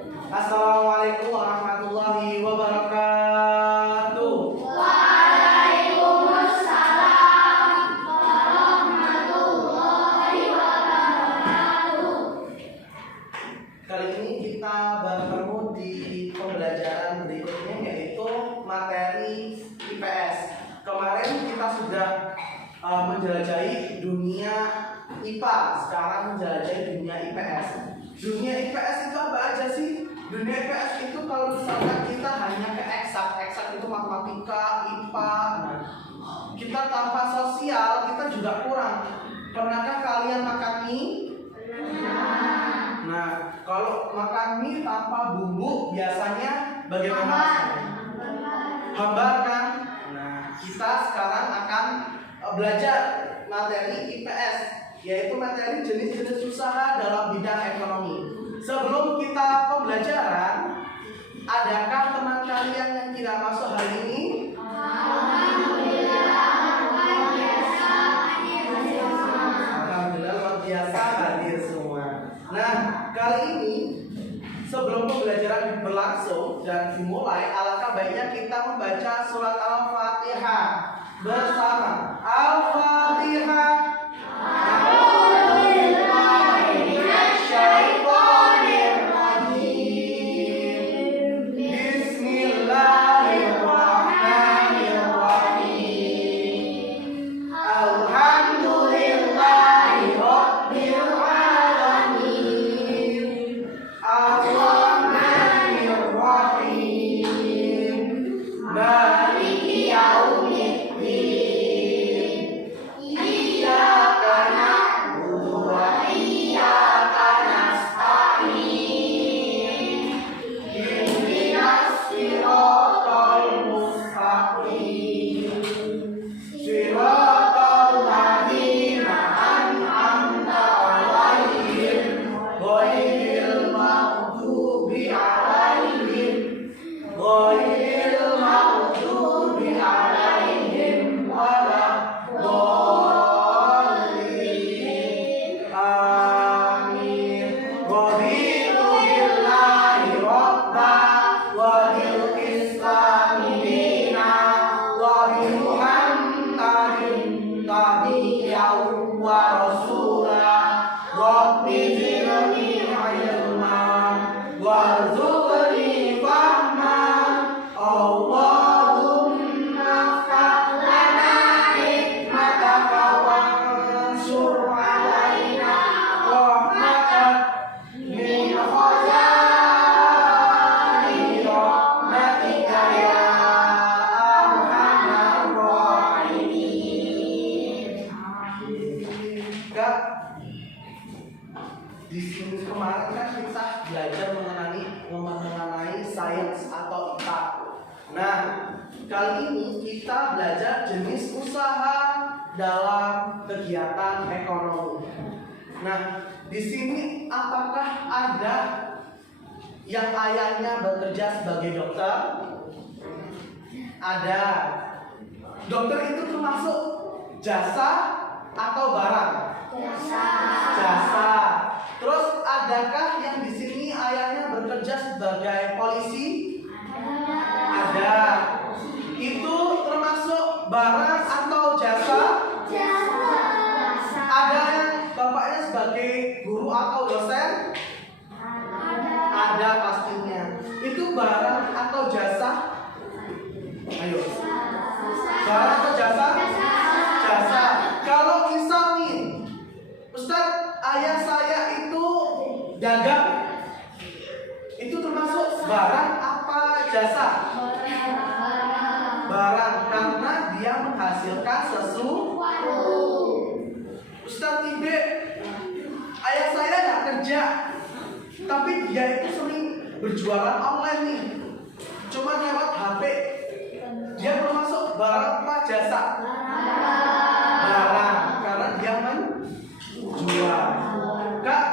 Assalamualaikum warahmatullahi wabarakatuh. Waalaikumsalam warahmatullahi wabarakatuh. Kali ini kita bertemu di pembelajaran berikutnya, yaitu materi IPS. Kemarin kita sudah menjelajahi dunia IPA, sekarang menjelajahi dunia IPS. Dunia IPS itu apa aja sih? Dunia IPS itu kalau misalkan kita hanya ke eksak itu matematika, IPA. Nah, kita tanpa sosial kita juga kurang. Pernahkah kalian makan mie? Nah, kalau makan mie tanpa bumbu biasanya bagaimana? Hambar kan? Nah, kita sekarang akan belajar materi IPS, yaitu materi jenis-jenis usaha dalam bidang ekonomi. Sebelum kita pembelajaran, adakah teman kalian yang tidak masuk hari ini? Alhamdulillah luar biasa hadir semua. Nah, kali ini sebelum pembelajaran berlangsung dan dimulai, alangkah baiknya kita membaca surat Al-Fatihah bersama. Al-Fatihah. Di sini kemarin kan kita belajar mengenai sains atau IPA. Nah, kali ini kita belajar jenis usaha dalam kegiatan ekonomi. Nah, di sini apakah ada yang ayahnya bekerja sebagai dokter? Ada. Dokter itu termasuk jasa atau barang? Jasa. Terus adakah yang di sini ayahnya bekerja sebagai polisi? Ada. Itu termasuk barang atau jasa? Ada yang bapaknya sebagai guru atau dosen? Ada pastinya. Itu barang atau jasa? Ayo. Barang atau jasa? Jasa. Kalau misal nih, Ustaz, ayah saya itu dagang, itu termasuk barang apa jasa? Barang, karena dia menghasilkan sesuatu. Ustaz Tibe, ayah saya nggak kerja, tapi dia itu sering berjualan online nih, cuma lewat HP. Dia termasuk barang apa jasa? Barang, karena dia menjual. Kak,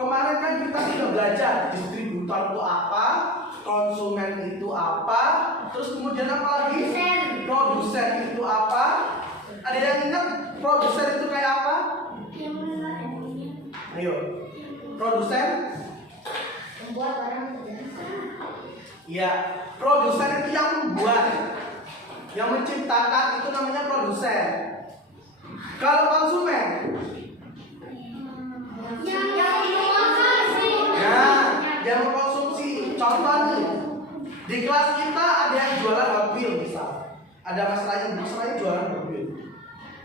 kemarin kan kita sudah belajar distributor itu apa, konsumen itu apa, terus kemudian apa lagi? Produsen itu apa? Ada yang ingat produsen itu kayak apa? Ayo, produsen membuat barang Ya, produsen itu yang membuat, yang menciptakan itu namanya produsen. Kalau konsumen, yang mengkonsumsi. Contoh nih, di kelas kita ada yang jualan mobil misal, ada masalahnya jualan mobil.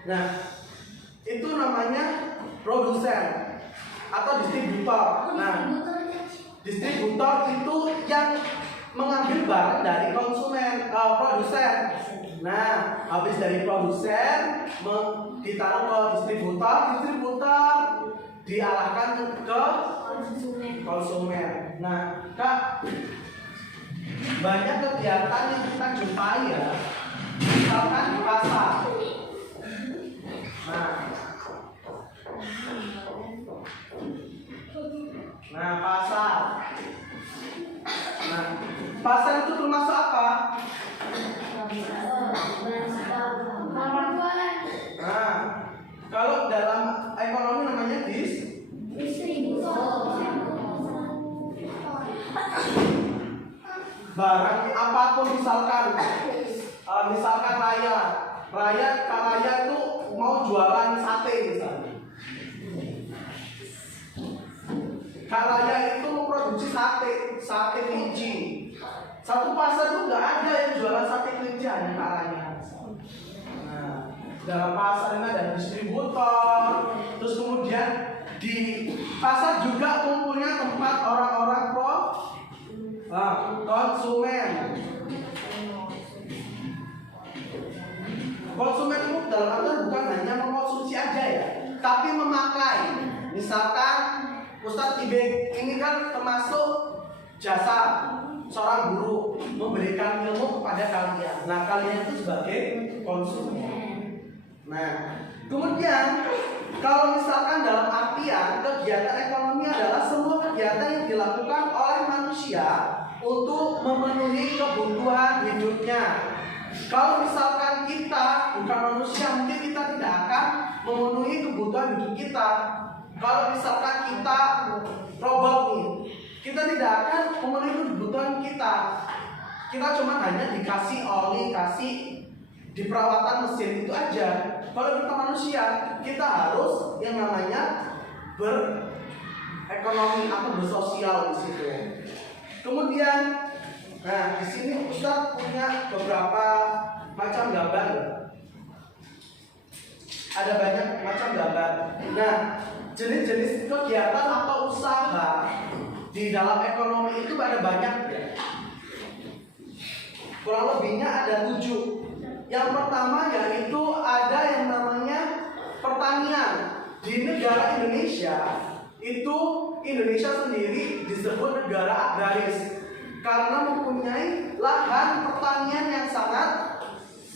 Nah, itu namanya produsen atau distributor. Nah, distributor itu yang mengambil barang dari konsumen, produsen. Nah, habis dari produsen ditaruh ke distributor diarahkan ke konsumen. Nah, Kak, banyak kegiatan yang kita jumpai ya, misalkan di pasar. Nah, pasar. Nah, pasar itu termasuk apa? Nah, kalau dalam ekonomi namanya barang apapun, misalkan Raya itu mau jualan sate misalnya. Kak Raya itu memproduksi sate kelinci. Satu pasar itu nggak ada yang jualan sate kelinci, hanya Kak Raya. Nah, dalam pasar ini ada distributor, terus kemudian di pasar juga kumpulnya tempat orang-orang konsumen. Konsumen itu dalam artian bukan hanya mengkonsumsi aja ya, tapi memakai. Misalkan Ustadz Ibe ini kan termasuk jasa seorang guru, memberikan ilmu kepada kalian. Nah, kalian itu sebagai konsumen. Nah, kemudian kalau misalkan dalam artian kegiatan ekonomi adalah semua kegiatan yang dilakukan oleh manusia untuk memenuhi kebutuhan hidupnya. Kalau misalkan kita bukan manusia, mungkin kita tidak akan memenuhi kebutuhan hidup kita. Kalau misalkan kita robot nih, kita tidak akan memenuhi kebutuhan kita. Kita cuma hanya dikasih oli, kasih di perawatan mesin itu aja. Kalau kita manusia, kita harus yang namanya berekonomi atau bersosial di situ. Kemudian, nah di sini Ustadz punya beberapa macam gambar. Ada banyak macam gambar. Nah, jenis-jenis kegiatan atau usaha di dalam ekonomi itu ada banyak ya. Kurang lebihnya ada 7. Yang pertama yaitu ada yang namanya pertanian. Di negara Indonesia itu Indonesia sendiri disebut negara agraris karena mempunyai lahan pertanian yang sangat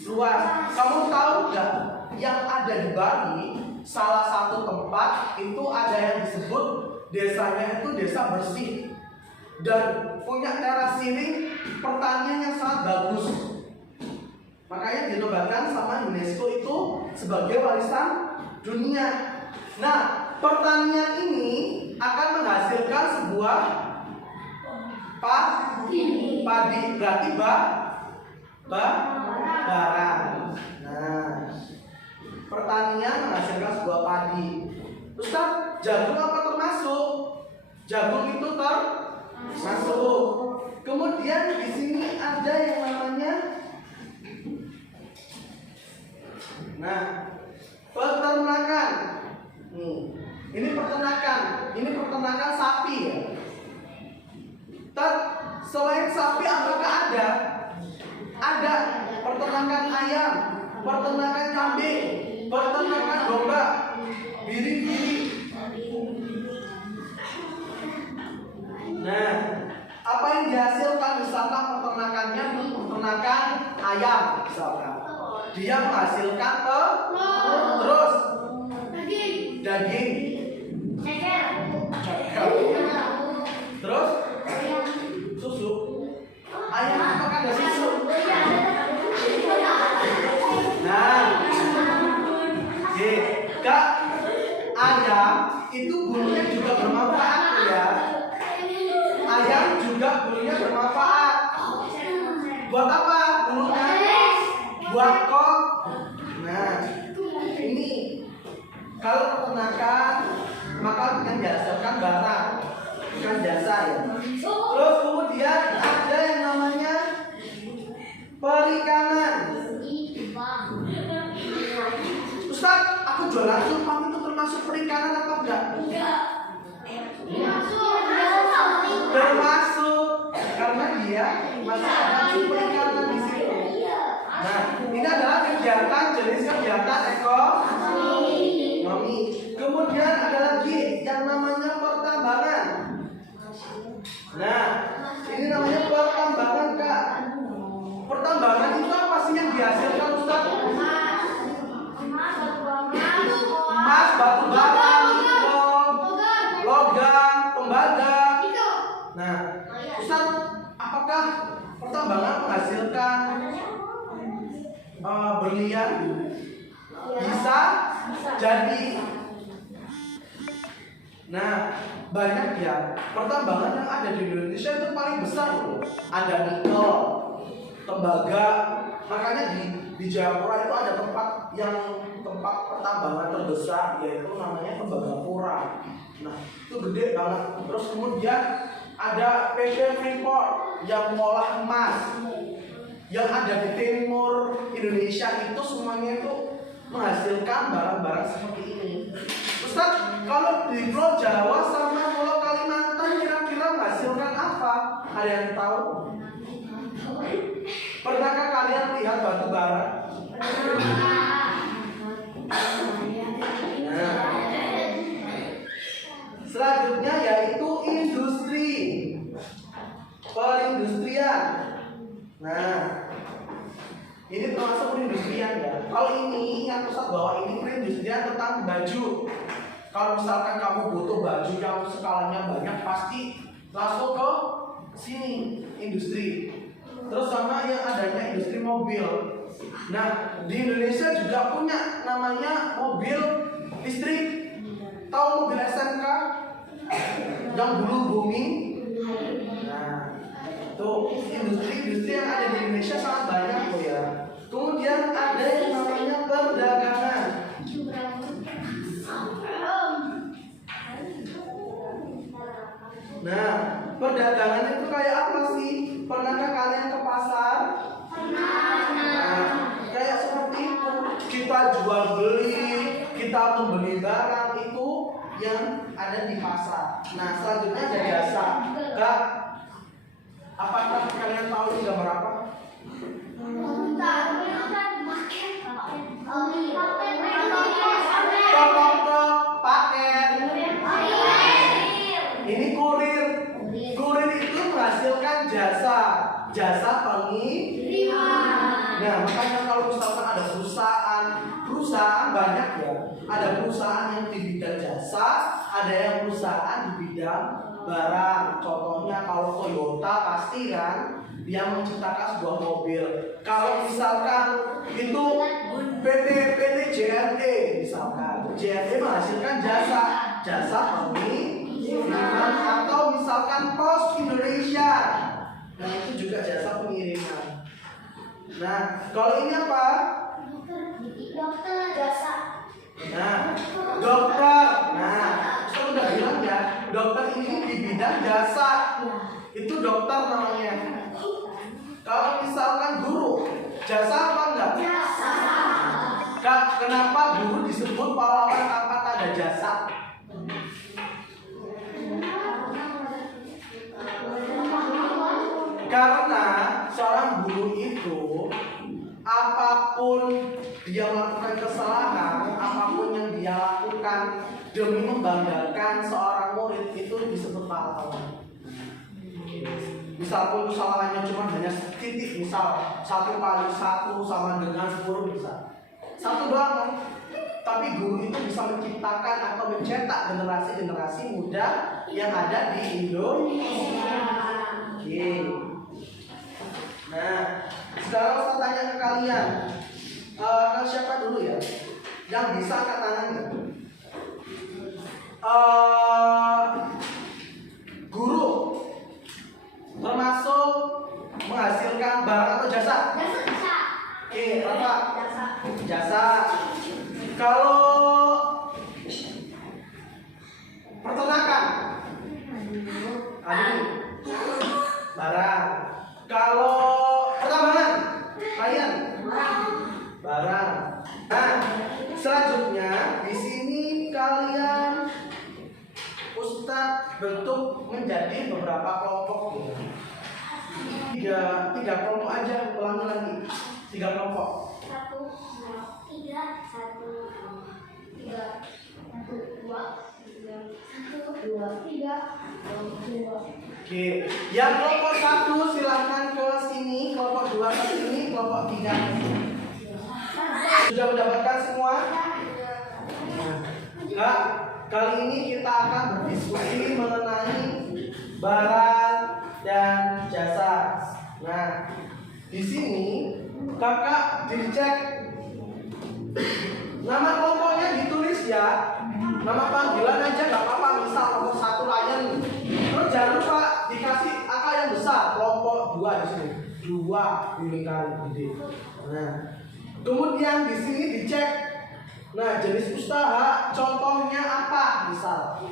luas. Kamu tahu nggak yang ada di Bali, salah satu tempat itu ada yang disebut desanya itu desa bersih dan punya teras siring pertanian yang sangat bagus. Makanya dinobatkan sama UNESCO itu sebagai warisan dunia. Nah, pertanian ini akan menghasilkan sebuah padi, berarti barang. Nah, pertanian menghasilkan sebuah padi. Ustaz, jagung apa termasuk? Jagung itu termasuk. Kemudian di sini ada yang namanya peternakan. Ini peternakan sapi ya. Selain sapi apakah ada? Ada peternakan ayam, peternakan kambing, peternakan domba, biri-biri. Nah, apa yang dihasilkan misalkan peternakannya peternakan ayam misalkan. Dia menghasilkan terus daging, terus susu. Ayam apakah ada susu? Nah, Kak, ayam itu bulunya juga bermanfaat ya. Ayam juga bulunya bermanfaat. Buat apa dulunya? Buat kok. Nah, ini kalau peternakan maka yang dihasilkan barang, bukan jasa ya. Terus kemudian ada yang namanya perikanan. Ustaz, aku jualan cupang itu termasuk perikanan apa enggak? Termasuk, karena dia masih ada perikanan di situ. Nah, ini adalah kegiatan jenis kegiatan ekonomi. Kemudian ada lagi yang namanya pertambangan. Nah, ini namanya pertambangan, Kak. Pertambangan itu apa sih yang dihasilkan, Ustaz? Emas, batu bara, logam, tembaga. Nah, Ustaz, apakah pertambangan menghasilkan berlian? Bisa jadi. Nah, banyak ya pertambangan yang ada di Indonesia itu paling besar loh. Ada nikel, tembaga. Makanya di Jayapura itu ada tempat pertambangan terbesar, yaitu namanya Tembagapura. Nah, itu gede banget. Terus kemudian ada PT Freeport yang mengolah emas. Yang ada di timur Indonesia itu semuanya itu menghasilkan barang-barang seperti ini. Ustaz, kalau di Pulau Jawa sama Pulau Kalimantan kira-kira menghasilkan apa? Ada yang tahu? Pernahkah kalian lihat batu bara? Nah, selanjutnya yaitu industri, perindustrian. Nah, ini termasuk perindustrian ya. Kalau ini yang Ustaz bawa ini perindustrian tentang baju. Kalau misalkan kamu butuh baju yang skalanya banyak, pasti langsung ke sini industri. Terus sama yang adanya industri mobil. Nah, di Indonesia juga punya namanya mobil listrik. Tahu mobil SMK yang dulu booming? Nah, tuh industri-industri yang ada di Indonesia sangat banyak loh ya. Kemudian ada yang namanya perdagangan. Nah, perdagangan itu kayak apa sih? Pernahkah kalian ke pasar? Nah, kayak seperti itu. Kita jual beli, kita membeli barang itu yang ada di pasar. Nah, selanjutnya ada jasa. Kak, apakah kalian tahu ini gambar apa? Toko paket. Ini kurir. Kurir itu menghasilkan jasa pengiriman. Nah, makanya kalau misalkan ada perusahaan banyak ya. Ada perusahaan yang di bidang jasa, ada yang perusahaan di bidang barang. Contohnya kalau Toyota pasti kan dia menciptakan sebuah mobil. Kalau misalkan itu PT JLE misalkan, JLE menghasilkan jasa pengiriman, atau misalkan Pos Indonesia. Nah, itu juga jasa pengiriman. Nah, kalau ini apa? Dokter jasa. Nah, dokter. Nah, saya udah bilang ya, dokter ini di bidang jasa. Itu dokter namanya. Kalau misalkan guru, jasa apa enggak? Jasa. Kak, kenapa guru disebut pahlawan tanpa ada jasa? Karena seorang guru itu apapun dia melakukan kesalahan, apapun yang dia lakukan demi membanggakan seorang murid itu disebut pahlawan. Misal pun kesalahannya cuma hanya titik, misal 1 kali 1 sama dengan 10 misal 1 doang kan? Tapi guru itu bisa menciptakan atau mencetak generasi-generasi muda yang ada di Indonesia. Oke. Nah, sekarang saya tanya ke kalian, siapa dulu ya yang bisa angkat tangannya? Guru termasuk menghasilkan barang atau bentuk menjadi beberapa kelompok gitu. Tiga kelompok aja, ulangi lagi. 3 kelompok. 1, 2, 3, 1, 3, 1, 2, 3. Oke, yang kelompok 1 silahkan ke sini, kelompok 2 ke sini, kelompok 3 ke sini. Sudah mendapatkan semua? Kak, kali ini kita akan berdiskusi mengenai barang dan jasa. Nah, di sini kakak dicek nama kelompoknya ditulis ya. Nama panggilan aja nggak apa-apa, misal nomor 1 Ryan. Terus jangan lupa dikasih angka yang besar, kelompok 2 di sini. 2 ini kali gede. Nah, kemudian di sini dicek. Nah, jenis usaha contohnya apa? Misal,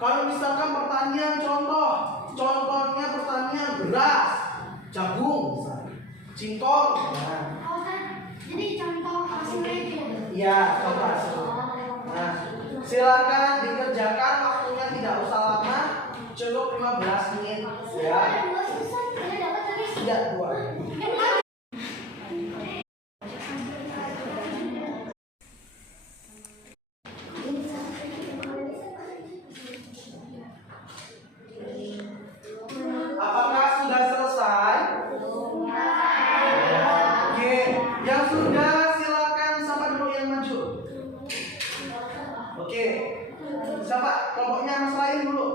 kalau misalkan pertanian contohnya pertanian beras, jagung, misalnya, singkong. Nah, Jadi contoh hasilnya itu. iya, contoh hasil. Nah, silakan dikerjakan, waktunya tidak usah lama, cukup 15 menit ya. Tidak 2. Apakah sudah selesai? Oke, yang sudah silakan siapa dulu yang maju. Oke, siapa kelompoknya Mas Lain dulu?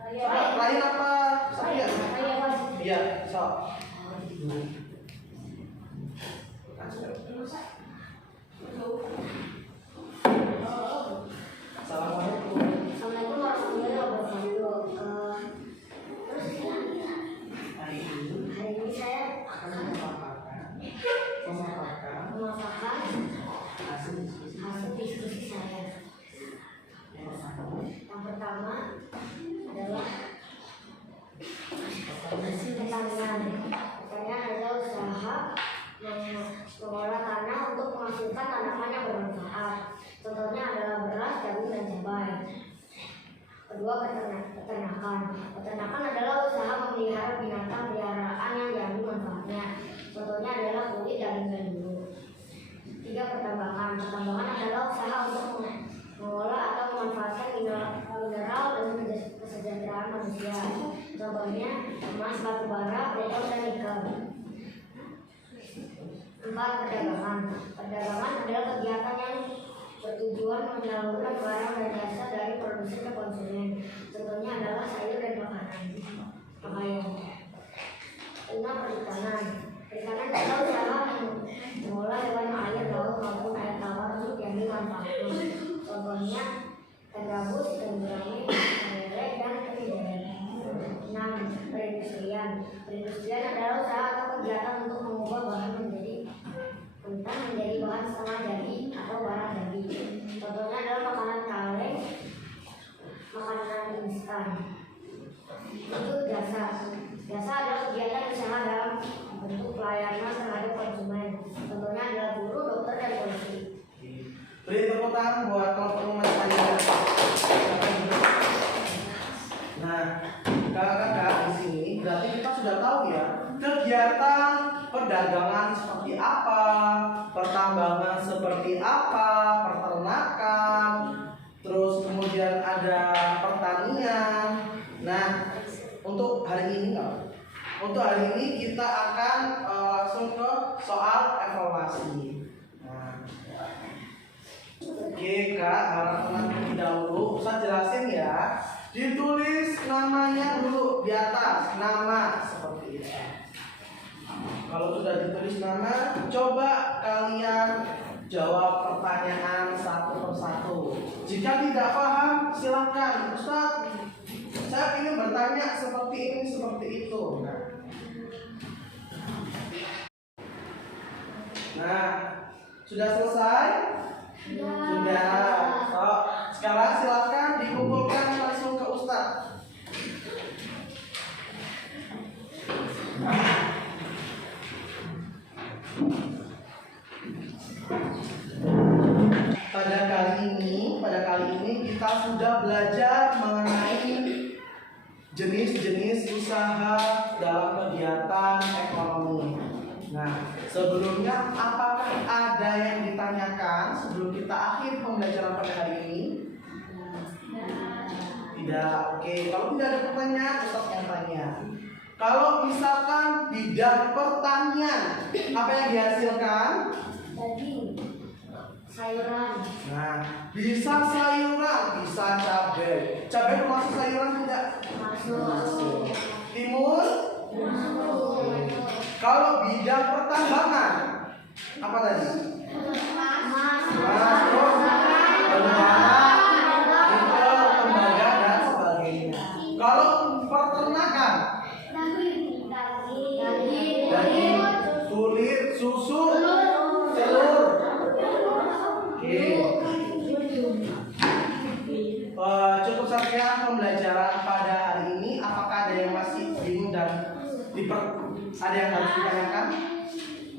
Siapa? Lain apa? Saya. Iya, so. Assalamualaikum. Assalamualaikum warahmatullahi wabarakatuh. Hari ini saya akan memaparkan hasil diskusi saya. Yang pertama adalah hasil pertanian. Pertanian adalah usaha mengolah tanah untuk menghasilkan tanaman yang bermanfaat. Contohnya adalah beras, jagung, dan cabai. Kedua, peternakan. Peternakan adalah usaha memelihara binatang peliharaan yang diambil manfaatnya. Contohnya adalah kulit, daging, dan bulu. 3, pertambangan. Pertambangan adalah usaha untuk mengolah atau memanfaatkan mineral dan kesejahteraan manusia. Contohnya emas, batu bara, petrol, dan nikel. 4, perdagangan. Perdagangan adalah kegiatan yang bertujuan menyalurkan barang dan jasa dari produsen ke konsumen. Contohnya adalah sayur dan pakaian. 5, perikanan. Perikanan adalah usaha mengolah hewan air, laut maupun air tawar untuk diambil manfaatnya. Contohnya ikan gabus, ikan gurame, ikan lele, dan kepiting. 6, perindustrian. Perindustrian adalah usaha atau kegiatan untuk mengubah bahan menjadi bahan setengah jadi atau barang jadi. Contohnya adalah makanan kaleng, makanan instan. 7, jasa. Jasa adalah kegiatan usaha dalam bentuk pelayanan terhadap konsumen. Contohnya adalah guru, dokter, dan polisi. Beri tepuk tangan buat kelompok rumah saya. Nah, kakak-kakak di sini berarti kita sudah tahu ya kegiatan perdagangan seperti apa, pertambangan seperti apa, peternakan, terus kemudian ada pertanian. Nah, untuk hari ini untuk hari ini kita akan langsung ke soal evaluasi. Oke Kak, harap tenang terlebih dahulu. Ustaz jelasin ya. Ditulis namanya dulu di atas, nama seperti itu. Kalau sudah ditulis nama, coba kalian jawab pertanyaan satu persatu. Jika tidak paham, silakan Ustaz, saya ingin bertanya seperti ini, seperti itu. Nah, sudah selesai? Sudah. Sekarang silakan dikumpulkan langsung ke Ustaz. Pada kali ini kita sudah belajar mengenai jenis-jenis usaha dalam kegiatan ekonomi. Nah, sebelumnya apakah ada yang ditanyakan sebelum kita akhir pembelajaran pada hari ini? Tidak. Oke, kalau tidak ada pertanyaan, Ustaz yang tanya. Kalau misalkan bidang pertanian, apa yang dihasilkan? Daging, sayuran, Nah, bisa sayuran, bisa cabai. Cabai termasuk sayuran tidak? masuk, Timun? Kalau bidang pertambangan, apa tadi? Masuk, nikel, tembaga dan sebagainya. Kalau peternakan, daging, kulit, susu, telur. Oke. Cukup sekian pembelajaran pada hari ini. Apakah ada yang masih bingung dan ada yang harus ditanyakan?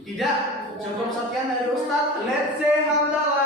Tidak. Cukup sekian dari Ustadz. Let's say hamdalah.